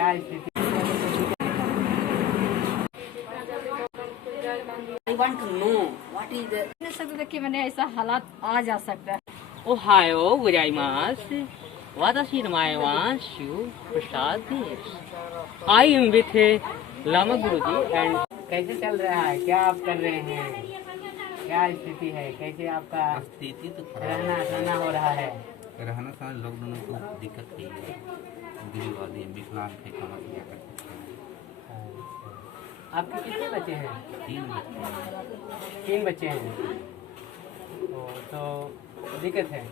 क्या स्थिति? I want to know what is the देखिए मैंने ऐसा हालात आ जा सकता है। Ohio gozaimasu. Watashi no mae wa Shiv Prasad desu. I am with Lama Guruji and कैसे चल रहा है? क्या आप कर रहे हैं? क्या स्थिति है? कैसे आपका स्थिति तो रहना सहना हो रहा है? रहना सहना लॉकडाउन में तो दिक्कत है, गरीब आदमी विकलांग है, खाना पीना कर सकते हैं। आपके कितने बच्चे हैं? 3 बच्चे हैं। 3 बच्चे हैं। तो दिक्कत है।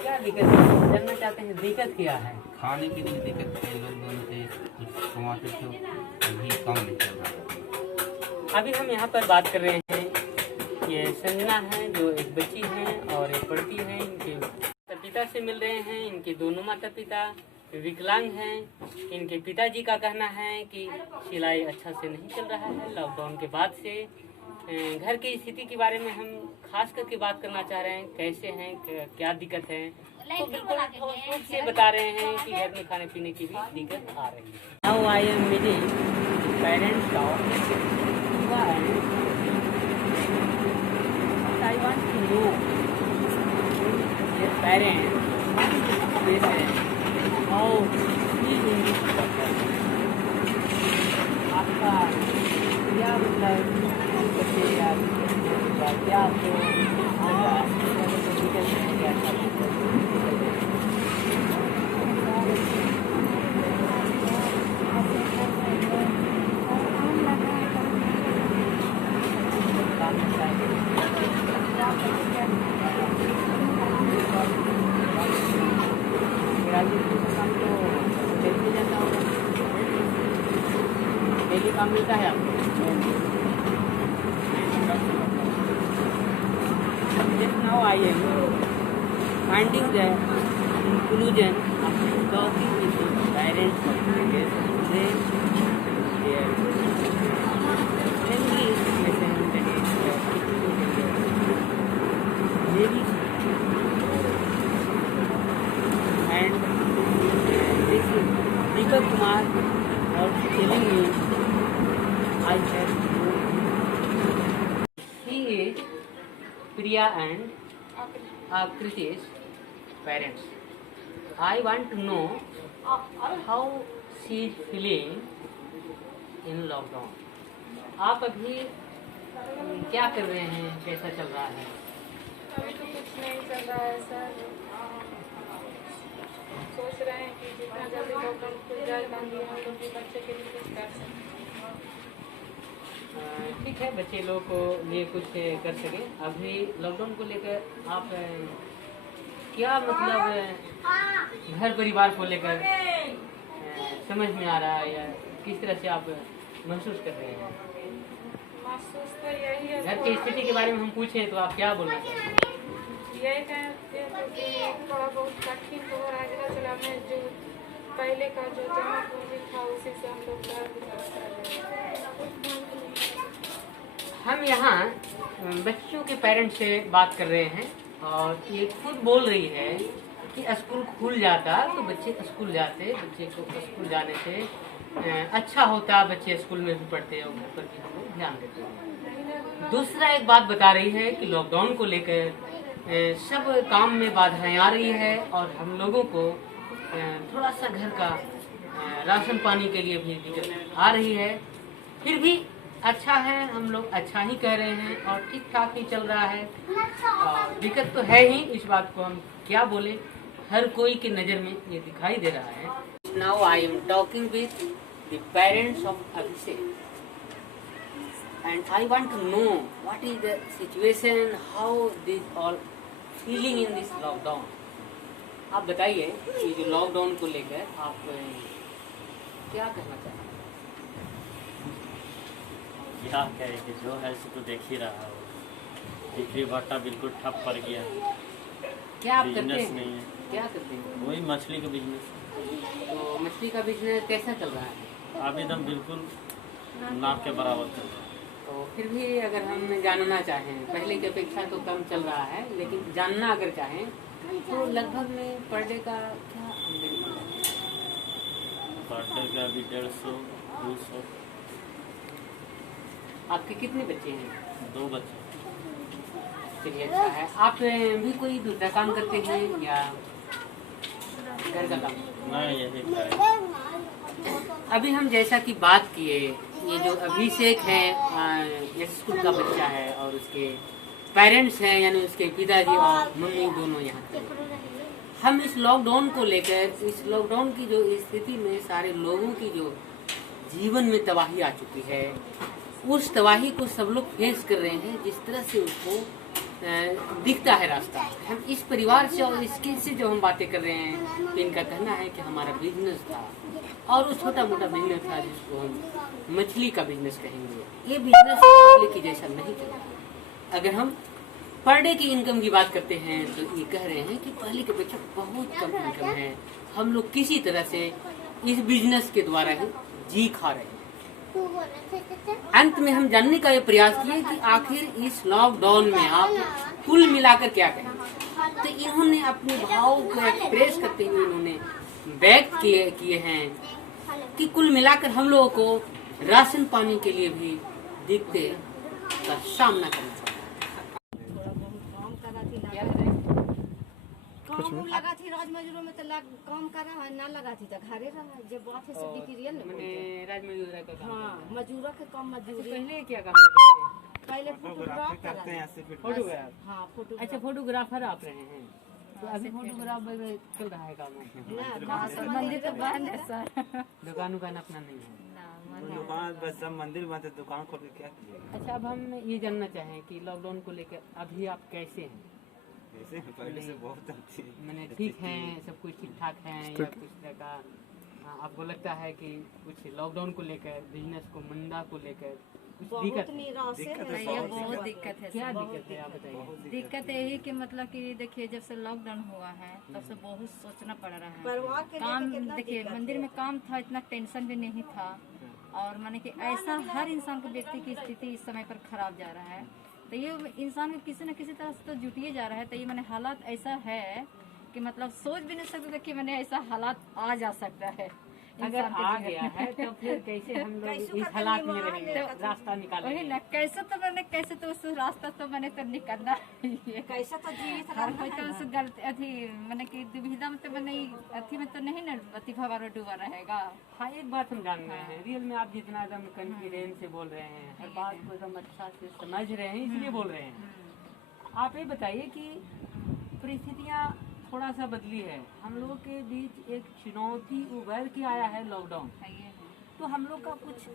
क्या दिक्कत है? जानना चाहते हैं दिक्कत क्या है? खाने पीने की दिक्कत है, लॉकडाउन से कुछ कमाते थे अभी काम नहीं चल रहा। अभी हम यहाँ पर बात कर रहे हैं, ये संजना है जो एक बच्ची है और एक पढ़ती है। इनके माता पिता से मिल रहे हैं। इनके दोनों माता पिता विकलांग हैं। इनके पिताजी का कहना है कि सिलाई अच्छा से नहीं चल रहा है लॉकडाउन के बाद से। घर की स्थिति के बारे में हम खास करके बात करना चाह रहे हैं, कैसे हैं, क्या दिक्कत है, तो बिल्कुल ठोस रूप से बता रहे हैं कि घर में खाने पीने की भी दिक्कत आ रही है। Now I am meeting parents of Shiva and I want to know their parents how he in this process. आपका क्या मतलब बच्चे या क्या आपको डेली काम मिलता है आपको? Just now I am finding the conclusion after talking with the parents of their children. Their family situation that is very and this is Deepak Kumar or telling me I have he is Priya and Akriti's parents. I want to know how she is feeling in lockdown. आप अभी क्या कर रहे हैं? कैसा चल रहा है? अभी तो कुछ नहीं चल रहा है सर। सोच रहे हैं कि जितना जल्दी लॉकडाउन खुल जाए ताकि हम लोग भी बच्चे के लिए कुछ कर सकें। ठीक है, बच्चे लोग को लिए कुछ कर सके। अभी लॉकडाउन को लेकर आप क्या मतलब घर परिवार को लेकर समझ में आ रहा है या किस तरह से आप महसूस कर रहे हैं? महसूस तो यही है, घर की स्थिति के बारे में हम पूछें तो आप क्या बोलना चाहेंगे? यही कहते हैं कि थोड़ा बहुत कठिन तो हो रहा है। जगह चला में जो पहले का जो जमा पूंजी था उसी से हम लोग घर गुजर रहे हैं। हम यहाँ बच्चों के पेरेंट्स से बात कर रहे हैं और ये खुद बोल रही है कि स्कूल खुल जाता तो बच्चे स्कूल जाते, बच्चे को स्कूल जाने से अच्छा होता, बच्चे स्कूल में भी पढ़ते और घर पर भी हम लोग ध्यान देते हैं। दूसरा एक बात बता रही है कि लॉकडाउन को लेकर सब काम में बाधाएं आ रही है और हम लोगों को थोड़ा सा घर का राशन पानी के लिए भी दिक्कत आ रही है। फिर भी अच्छा है, हम लोग अच्छा ही कह रहे हैं और ठीक ठाक ही चल रहा है। और दिक्कत तो है ही, इस बात को हम क्या बोले, हर कोई की नज़र में ये दिखाई दे रहा है। Now I am talking with the parents of Abhishek and I want to know what is the situation, how this all feeling in this lockdown. आप बताइए कि जो लॉकडाउन को लेकर आप क्या कहना चाहते हैं? क्या कहे कि जो है सो तो देख ही रहा हो, बिक्री बाटा बिल्कुल ठप पड़ गया। क्या आप करते बिजनेस हैं? नहीं है, क्या करते हैं? वही मछली का बिजनेस। तो मछली का बिजनेस कैसा चल रहा है? अभी एकदम बिल्कुल नाक के बराबर चल रहा है। तो फिर भी अगर हम जानना चाहें, पहले की अपेक्षा तो कम चल रहा है, लेकिन जानना अगर चाहें तो लगभग में पर डे का क्या आमदनी पर डे का अभी 150 200। आपके कितने बच्चे हैं? 2 बच्चे। चलिए अच्छा है। आप भी कोई दूसरा काम करते हैं या घर का काम? मैं यही करें। अभी हम जैसा कि बात किए, ये जो अभिषेक है स्कूल का बच्चा है और उसके पेरेंट्स हैं, यानी उसके पिताजी और मम्मी दोनों यहाँ पे। हम इस लॉकडाउन को लेकर, इस लॉकडाउन की जो स्थिति में सारे लोगों की जो जीवन में तबाही आ चुकी है, उस तबाही को सब लोग फेस कर रहे हैं जिस तरह से उसको दिखता है रास्ता। हम इस परिवार से और इसके से जो हम बातें कर रहे हैं, तो इनका कहना है कि हमारा बिजनेस था और वो छोटा मोटा बिजनेस था जिसको हम मछली का बिजनेस कहेंगे। ये बिजनेस पहले की जैसा नहीं चला। अगर हम पर डे की इनकम की बात करते हैं तो ये कह रहे हैं कि पहले के बच्चे बहुत कम इनकम है, हम लोग किसी तरह से इस बिजनेस के द्वारा ही जी खा रहे हैं। अंत में हम जानने का ये प्रयास किए कि आखिर इस लॉकडाउन में आप कुल मिलाकर क्या कहें। तो इन्होंने अपने भाव को एक्सप्रेस करते हुए इन्होंने व्यक्त किए हैं कि कुल मिलाकर हम लोगों को राशन पानी के लिए भी दिक्कत का सामना करना पड़ा। काम लगा थी राज मजदूरों में तो काम कर रहा है, ना लगा थी तो घरे रहा है। जब बात है सब डिग्री मैंने राज मजदूरा का काम हाँ मजदूरों के कम मजदूरी। पहले क्या काम करते थे? पहले फोटोग्राफ करते हैं। फोटोग्राफ। हाँ फोटो। अच्छा, फोटोग्राफर आप रहे हैं तो अभी फोटोग्राफर चल रहा है काम? मंदिर तो बंद है सर। दुकान अपना नहीं है? दुकान बस सब मंदिर बंद है, दुकान खोल के क्या किए? अच्छा, अब हम ये जानना चाहें कि लॉकडाउन को लेकर अभी आप कैसे हैं? जैसे पहले से बहुत अच्छी मैंने ठीक हैं, सब कुछ ठीक ठाक हैं या कुछ तरह का आपको लगता है कि कुछ लॉकडाउन को लेकर, बिजनेस को मंदा को लेकर कुछ दिक्कत है? निराश है, बहुत दिक्कत है। क्या दिक्कत है आप बताइए? दिक्कत यही कि मतलब कि देखिए जब से लॉकडाउन हुआ है तब से बहुत सोचना पड़ रहा है। काम देखिए मंदिर में काम था, इतना टेंशन भी नहीं था और माने कि ऐसा हर इंसान को व्यक्ति की स्थिति इस समय पर खराब जा रहा है, तो ये इंसान को किसी न किसी तरह से तो जुटिए जा रहा है। तो ये मैंने हालात ऐसा है कि मतलब सोच भी नहीं सकते कि मैंने ऐसा हालात आ जा सकता है। अगर आ गया है तो फिर कैसे हम लोग इस हालात में रहेंगे, रास्ता वही निकालेंगे? ना, कैसे तो उस रास्ता तो मैंने तो निकलना ही है। कैसा तो जीवित हर कोई तो उस गलती अथी मैंने कि दुविधा में तो मैंने अथी में तो नहीं ना अति भवा डूबा रहेगा। हाँ, एक बात हम जान रहे हैं, रियल में आप जितना एकदम कॉन्फिडेंस से बोल रहे हैं, हर बात को एकदम अच्छा से समझ रहे हैं, इसलिए बोल रहे हैं। आप ये बताइए कि परिस्थितियाँ थोड़ा सा बदली है, हम लोगों के बीच एक चुनौती उभर के आया है लॉकडाउन, तो हम लोग का कुछ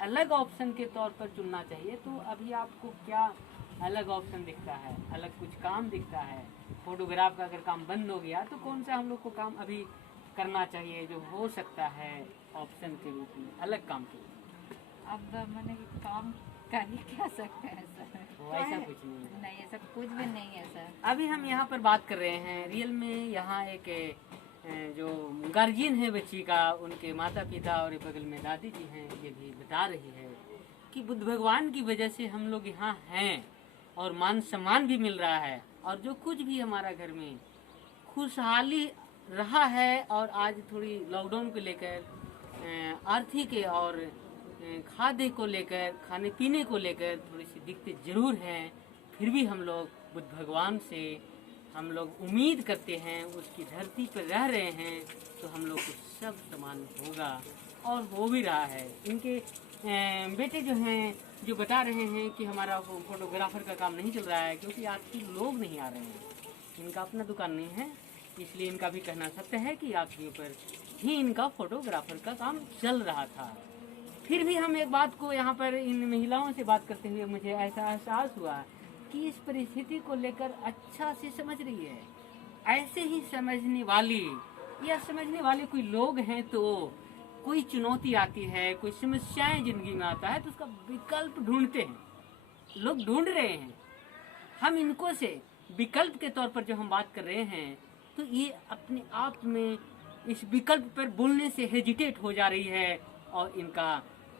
अलग ऑप्शन के तौर पर चुनना चाहिए। तो अभी आपको क्या अलग ऑप्शन दिखता है, अलग कुछ काम दिखता है? फोटोग्राफ का अगर काम बंद हो गया तो कौन सा हम लोग को काम अभी करना चाहिए जो हो सकता है ऑप्शन के रूप में, अलग काम के? अब मैंने काम कर ही क्या सकते हैं सर? ऐसा कुछ नहीं है। नहीं ऐसा कुछ भी नहीं है सर। अभी हम यहाँ पर बात कर रहे हैं रियल में, यहाँ एक जो गार्जियन है बच्ची का, उनके माता पिता और बगल में दादी जी हैं, ये भी बता रही है कि बुद्ध भगवान की वजह से हम लोग यहाँ हैं और मान सम्मान भी मिल रहा है और जो कुछ भी हमारा घर में खुशहाली रहा है। और आज थोड़ी लॉकडाउन को लेकर आर्थिक और खाद्य को लेकर, खाने पीने को लेकर थोड़ी सी दिक्कतें जरूर हैं, फिर भी हम लोग बुद्ध भगवान से हम लोग उम्मीद करते हैं, उसकी धरती पर रह रहे हैं तो हम लोग को सब समान होगा और हो भी रहा है। इनके बेटे जो हैं जो बता रहे हैं कि हमारा फोटोग्राफर का काम नहीं चल रहा है क्योंकि आपके लोग नहीं आ रहे हैं, इनका अपना दुकान नहीं है, इसलिए इनका भी कहना सत्य है कि आपके ऊपर ही इनका फोटोग्राफर का काम चल रहा था। फिर भी हम एक बात को यहाँ पर इन महिलाओं से बात करते हुए मुझे ऐसा एहसास हुआ कि इस परिस्थिति को लेकर अच्छा से समझ रही है। ऐसे ही समझने वाले कोई लोग हैं तो कोई चुनौती आती है, कोई समस्याएं जिंदगी में आता है तो उसका विकल्प ढूंढते हैं, लोग ढूंढ रहे हैं। हम इनको से विकल्प के तौर पर जो हम बात कर रहे हैं तो ये अपने आप में इस विकल्प पर बोलने से हेजिटेट हो जा रही है और इनका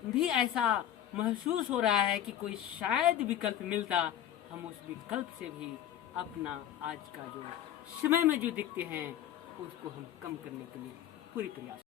भी ऐसा महसूस हो रहा है कि कोई शायद विकल्प मिलता, हम उस विकल्प से भी अपना आज का जो समय में जो दिखते हैं उसको हम कम करने के लिए पूरी प्रयास